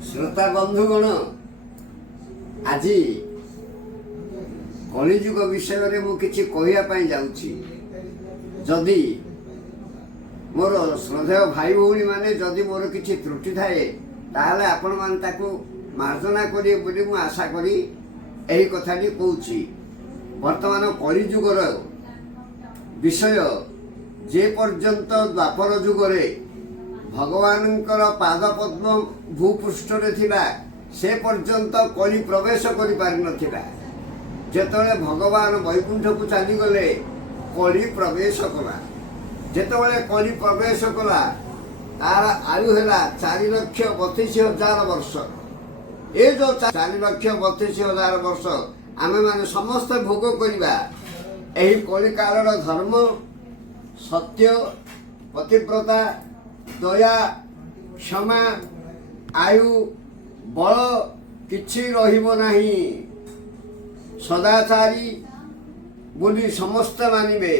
श्रोता बंधुगण आज कलिजुग विषय में मुझे कहवाई जाऊँगी जदि मोर श्रद्धेय भाई भौणी मैंने जदि मोर किसी त्रुटि थाए ताहले आपण मान ताकू मार्जना करिए बोली मु आशा करी एही कथाटी कहूँ। वर्तमान कलिजुगर विषय जे पर्यंत द्वापर जुगरे भगवानंकर पाद पद्म भूपृष्ठ थिबा से पर्यंत कली प्रवेश करि पारि नथिला। जेतबेले भगवान वैकुंठ को चली गले कली प्रवेश कला। जेतबेले कली प्रवेश कला तार आयु है 4,32,000 वर्ष। ये जो 4,32,000 वर्ष आमे माने समस्त भोग करिबा एही कली कालर धर्म सत्य पतिव्रता दया क्षमा आयु बल किछि रहिबो नाही। सदाचारी बोली समस्त मानिबे।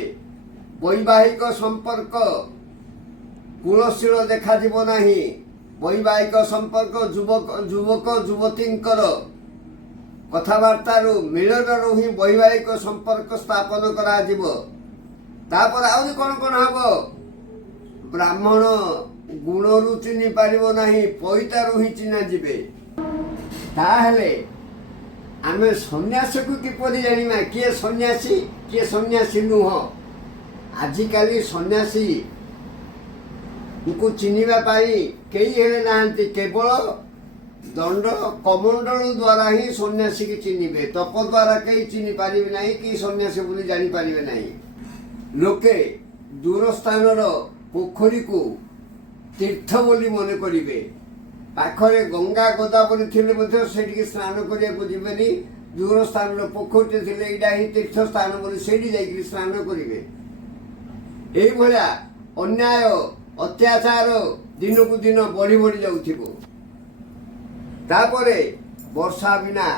वैवाहिक संपर्क कुलशील देखा दिबो नाही। वैवाहिक संपर्क युवक युवतींकर कथबार्तारू मिलनरू ही वैवाहिक संपर्क स्थापन करा दिबो। तापर आउरी कोन कोन हबो ब्राह्मण गुणरू चिन्ह पारिबो नाही पैतारू ही चिन्ह जिबे। ताहले आमे सन्यास को किपरि जानिमा किए सन्यासी किए सन्यासी नुह। आजिकाली सन्यासी को चिन्हिबा पाई केही हेले नाहंती। केवल दंड कमंडल द्वारा ही सन्यासी की चिन्हिबे। तप द्वारा कहीं चिन्हि पारिबे नाही कि सन्यासी बोली जानि पारिबे नाही। लोके दूर स्थानर पोखरी को तीर्थ बोली मन करिबे। पाखरे गंगा गोदावरी थिले मध्य सेठी स्नान करिया को जिबेनी। दूर स्थान पोखरी थिले एडा ही तीर्थ स्थान बोली सेठी जाई स्नान करिबे। एई भला अन्याय अत्याचार दिन को दिन बढ़ी बढ़ी जाउथिबो। तापरे वर्षा बिना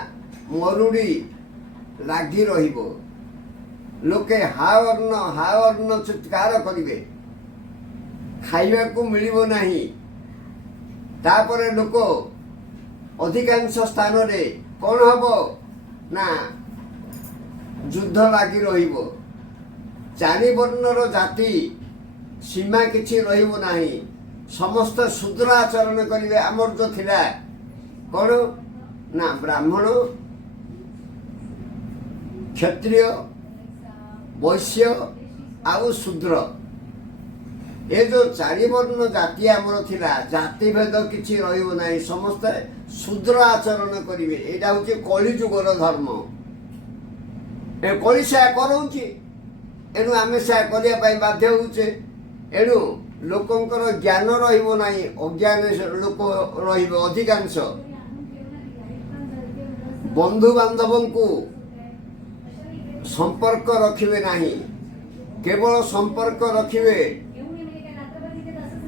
मरुड़ी लागी रहिबो। लोके हावर्ण चित्कार करिबे। खाइबा को मिलिबो नाही। तापरे लोक अधिकांश स्थान रे कौन हबो ना युद्ध लागी रहिबो। चारि वर्णर जाति सीमा किछि रहिबो नाही। समस्त शूद्र आचरण करिवे। आमर जो थिला कौन ना ब्राह्मण क्षत्रिय वैश्य आउ शूद्र ये जो चारि वर्ण जाति आमर थिला जाति भेद किछि रहिबो नाही। समस्त शूद्र आचरण करिवे। एटा होछि कलिजुगर धर्म। ए कलि से करौछि एनु आमे से करिया पई बाध्य होउछे। एनु लोकंकर ज्ञान रहिबो नाही अज्ञान लोक रहिबो अधिकांश। बंधु बांधवों को संपर्क रखिबे नाही। केवल संपर्क रखिबे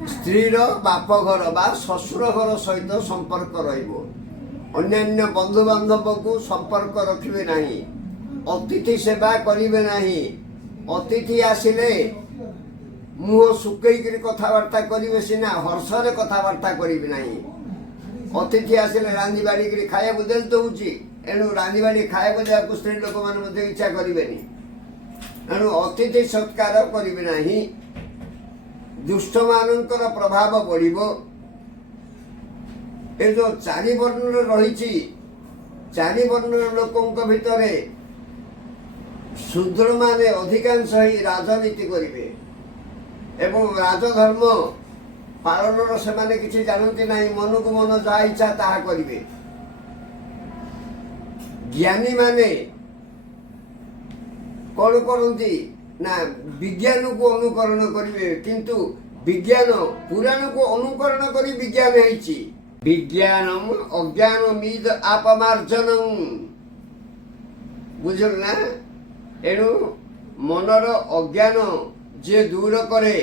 स्त्रीर बाप घर बा ससुर घर सहित संपर्क रहिबो। अन्यान्य बंधु बांधव को संपर्क रखिबे नाही। अतिथि सेवा करिबे नाही। अतिथि आसिले मुह सुकेई कथबार्ता करिबे सिना हर्षरे कथबार्ता करिबे नाही। अतिथि आसिले रांधी बाड़ी खाया बुदेल दउची एणु रांधी बाड़ी खाया देवाक स्त्री लोक मान इच्छा करेनि। एणु अतिथि सत्कार करिबे नाही। दुष्ट मानकर प्रभाव बढ़िबो। ए जो चारि वर्ण रहिछि चारि वर्ण लोकंक भितरे शूद्र माने अधिकांश ही राजनीति करिवे एवं राजधर्म पालन से माने किछि जानती नाही। मन को मन जा इच्छा ताहा करिवे। ज्ञानी माने कौन करती ना विज्ञान को अनुकरण करिवे। किंतु विज्ञान पुराण को अनुकरण करी विज्ञान हेछि। विज्ञानम अज्ञानमिद आपमार्जनम बुझल ना। एणु मनर अज्ञान जे दूर करे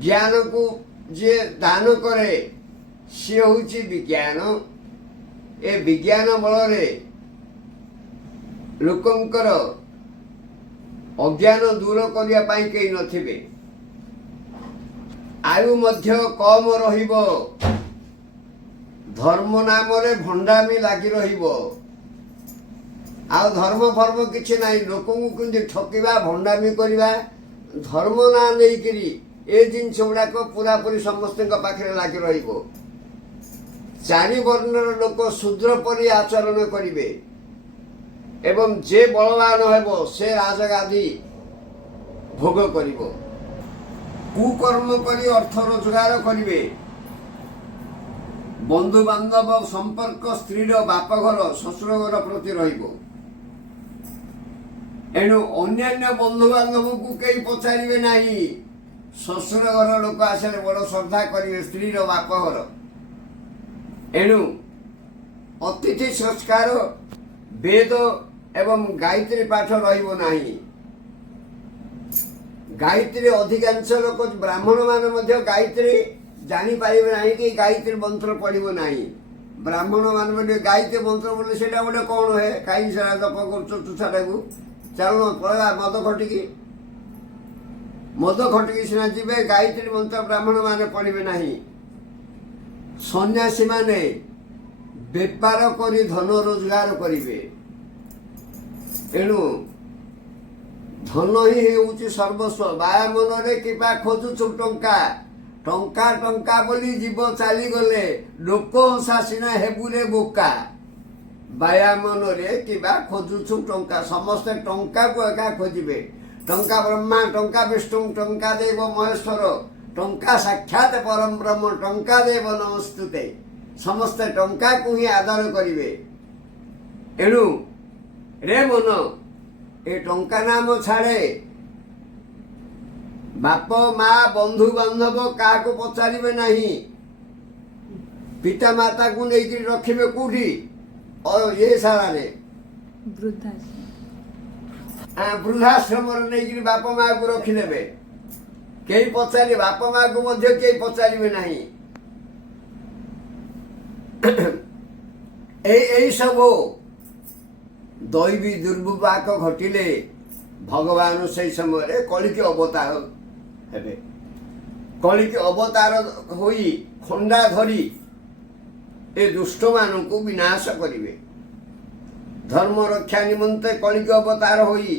ज्ञान को जे दान करे सी होछि विज्ञान। ए विज्ञान बल रे लोकंकर अज्ञान दूर करिया पाई केही नथिबे। आयु मध्य कम रहिबो। ଧର୍ମ ନାମରେ ଭଣ୍ଡାମି ଲାଗି ରହିବ। ଆଉ ଧର୍ମ ଫର୍ମ କିଛି ନାହିଁ, ଲୋକଙ୍କୁ କେମିତି ଠକିବା, ଭଣ୍ଡାମି କରିବା, ଧର୍ମ ନାଁ ନେଇକିରି ଏ ଜିନିଷ ଗୁଡ଼ାକ ପୁରାପୁରି ସମସ୍ତଙ୍କ ପାଖରେ ଲାଗି ରହିବ। ଚାରି ବର୍ଣ୍ଣର ଲୋକ ଶୂଦ୍ର ପରି ଆଚରଣ କରିବେ ଏବଂ ଯେ ବଳବାନ ହେବ ସେ ରାଜଗାଦି ଭୋଗ କରିବ। କୁକର୍ମ କରି ଅର୍ଥ ରୋଜଗାର କରିବେ। ବନ୍ଧୁବାନ୍ଧବ ସମ୍ପର୍କ ସ୍ତ୍ରୀର ବାପଘର ଶ୍ୱଶୁର ଘର ପ୍ରତି ରହିବ। ଏଣୁ ଅନ୍ୟାନ୍ୟ ବନ୍ଧୁବାନ୍ଧବଙ୍କୁ କେହି ପଚାରିବେ ନାହିଁ। ଶ୍ୱଶୁର ଘର ଲୋକ ଆସିଲେ ବଡ଼ ଶ୍ରଦ୍ଧା କରିବେ, ସ୍ତ୍ରୀର ବାପଘର। ଏଣୁ ଅତିଥି ସଂସ୍କାର, ବେଦ ଏବଂ ଗାୟତ୍ରୀ ପାଠ ରହିବ ନାହିଁ। ଗାୟତ୍ରୀ ଅଧିକାଂଶ ଲୋକ ବ୍ରାହ୍ମଣ ମାନେ ମଧ୍ୟ ଗାୟତ୍ରୀ ଜାଣିପାରିବେ ନାହିଁ କି ଗାୟତ୍ରୀ ମନ୍ତ୍ର ପଢ଼ିବ ନାହିଁ। ବ୍ରାହ୍ମଣ ମାନେ ମଧ୍ୟ ଗାୟତ୍ରୀ ମନ୍ତ୍ର ବୋଲେ ସେଇଟା ଗୋଟେ କ'ଣ ହୁଏ, କାହିଁକି ସେଟା ଜପ କରୁଛ ତୁଷାଟାକୁ, ଚାଲୁନ ପଳେଇବା ମଦ ଖଟିକି ସିନା ଯିବେ, ଗାୟତ୍ରୀ ମନ୍ତ୍ର ବ୍ରାହ୍ମଣ ମାନେ ପଢ଼ିବେ ନାହିଁ। ସନ୍ନ୍ୟାସୀ ମାନେ ବେପାର କରି ଧନ ରୋଜଗାର କରିବେ। ଏଣୁ ଧନ ହିଁ ହେଉଛି ସର୍ବସ୍ୱ। ବାୟାମନରେ କିବା ଖୋଜୁଛୁ ଟଙ୍କା, ଟଙ୍କା ଟଙ୍କା ବୋଲି ଜୀବ ଚାଲିଗଲେ ଲୋକ ହସା ସିନା ହେବୁରେ ବୋକା। ବାୟାମନରେ କିବା ଖୋଜୁଛୁ ଟଙ୍କା, ସମସ୍ତେ ଟଙ୍କାକୁ ଏକା ଖୋଜିବେ। ଟଙ୍କା ବ୍ରହ୍ମା, ଟଙ୍କା ବିଷ୍ଣୁ, ଟଙ୍କା ଦେବ ମହେଶ୍ୱର, ଟଙ୍କା ସାକ୍ଷାତ ପରମ ବ୍ରହ୍ମ, ଟଙ୍କା ଦେବ ନମସ୍ତୁତେ। ସମସ୍ତେ ଟଙ୍କାକୁ ହିଁ ଆଦର କରିବେ। ଏଣୁ ରେ ମନ, ଏ ଟଙ୍କା ନାମ ଛାଡ଼େ। ବାପ ମା ବନ୍ଧୁ ବାନ୍ଧବ କାହାକୁ ପଚାରିବେ ନାହିଁ। ପିତା ମାତାକୁ ନେଇକରି ରଖିବେ କୋଉଠି? ଏ ଶାଳାରେ ବୃଦ୍ଧାଶ୍ରମରେ ନେଇକରି ବାପା ମାଆକୁ ରଖିଦେବେ। କେହି ପଚାରି, ବାପା ମାଆକୁ ମଧ୍ୟ କେହି ପଚାରିବେ ନାହିଁ। ଏଇ ସବୁ ଦୈବୀ ଦୁର୍ବିପାକ ଘଟିଲେ ଭଗବାନ ସେଇ ସମୟରେ କଳିକି ଅବତାର ହେବେ। କଳିକି ଅବତାର ହୋଇ ଖଣ୍ଡା ଧରି ଏ ଦୁଷ୍ଟମାନଙ୍କୁ ବିନାଶ କରିବେ। ଧର୍ମ ରକ୍ଷା ନିମନ୍ତେ କଳିକି ଅବତାର ହୋଇ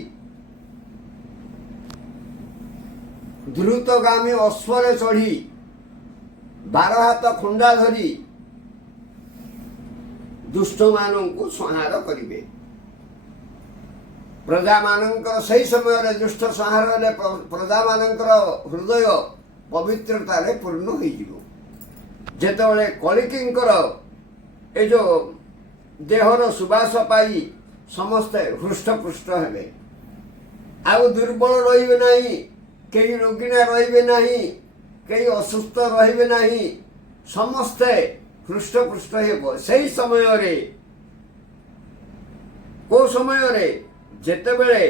ଦ୍ରୁତଗାମୀ ଅଶ୍ୱରେ ଚଢ଼ି 12 ହାତ ଖଣ୍ଡା ଧରି ଦୁଷ୍ଟମାନଙ୍କୁ ସଂହାର କରିବେ। ପ୍ରଜାମାନଙ୍କର ସେହି ସମୟରେ ଦୁଷ୍ଟ ସଂହାର ହେଲେ ପ୍ରଜାମାନଙ୍କର ହୃଦୟ ପବିତ୍ରତାରେ ପୂର୍ଣ୍ଣ ହୋଇଯିବ। ଯେତେବେଳେ କଳିକିଙ୍କର ଏ ଯେଉଁ ଦେହର ସୁବାସ ପାଇ ସମସ୍ତେ ହୃଷ୍ଟପୃଷ୍ଟ ହେବେ, ଆଉ ଦୁର୍ବଳ ରହିବେ ନାହିଁ, କେହି ରୋଗୀଣା ରହିବେ ନାହିଁ, କେହି ଅସୁସ୍ଥ ରହିବେ ନାହିଁ, ସମସ୍ତେ ହୃଷ୍ଟପୃଷ୍ଟ ହେବ। ସେହି ସମୟରେ, କୋଉ ସମୟରେ? ଯେତେବେଳେ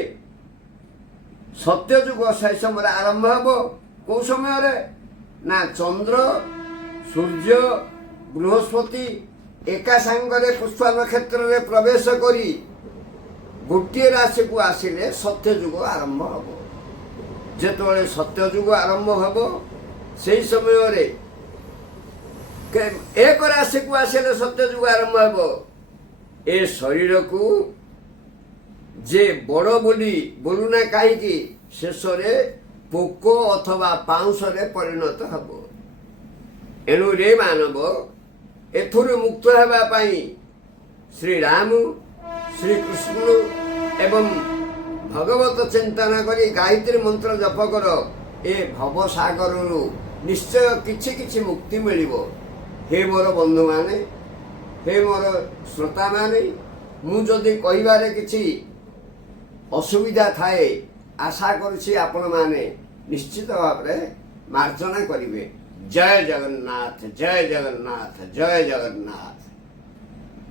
ସତ୍ୟଯୁଗ ସେହି ସମୟରେ ଆରମ୍ଭ ହେବ। କୋଉ ସମୟରେ? ନା ଚନ୍ଦ୍ର, ସୂର୍ଯ୍ୟ, ବୃହସ୍ପତି ଏକା ସାଙ୍ଗରେ ପୁଷ୍ପା ନକ୍ଷତ୍ରରେ ପ୍ରବେଶ କରି ଗୋଟିଏ ରାଶିକୁ ଆସିଲେ ସତ୍ୟଯୁଗ ଆରମ୍ଭ ହେବ। ଯେତେବେଳେ ସତ୍ୟଯୁଗ ଆରମ୍ଭ ହେବ ସେହି ସମୟରେ ଏକ ରାଶିକୁ ଆସିଲେ ସତ୍ୟଯୁଗ ଆରମ୍ଭ ହେବ। ଏ ଶରୀରକୁ ଯେ ବଡ଼ ବୋଲି ବୋଲୁନା କାହିଁକି, ଶେଷରେ ପୋକ ଅଥବା ପାଉଁଶରେ ପରିଣତ ହେବ। ଏଣୁ ରେ ମାନବ, ଏଥିରୁ ମୁକ୍ତ ହେବା ପାଇଁ ଶ୍ରୀରାମ, ଶ୍ରୀକୃଷ୍ଣ ଏବଂ ଭଗବତ ଚିନ୍ତନା କରି ଗାୟତ୍ରୀ ମନ୍ତ୍ର ଜପ କର। ଏ ଭବସାଗରରୁ ନିଶ୍ଚୟ କିଛି କିଛି ମୁକ୍ତି ମିଳିବ। ହେ ମୋର ବନ୍ଧୁମାନେ, ହେ ମୋର ଶ୍ରୋତାମାନେ, ମୁଁ ଯଦି କହିବାରେ କିଛି ଅସୁବିଧା ଥାଏ, ଆଶା କରୁଛି ଆପଣମାନେ ନିଶ୍ଚିତ ଭାବରେ ମାର୍ଜନା କରିବେ। ଜୟ ଜଗନ୍ନାଥ, ଜୟ ଜଗନ୍ନାଥ, ଜୟ ଜଗନ୍ନାଥ।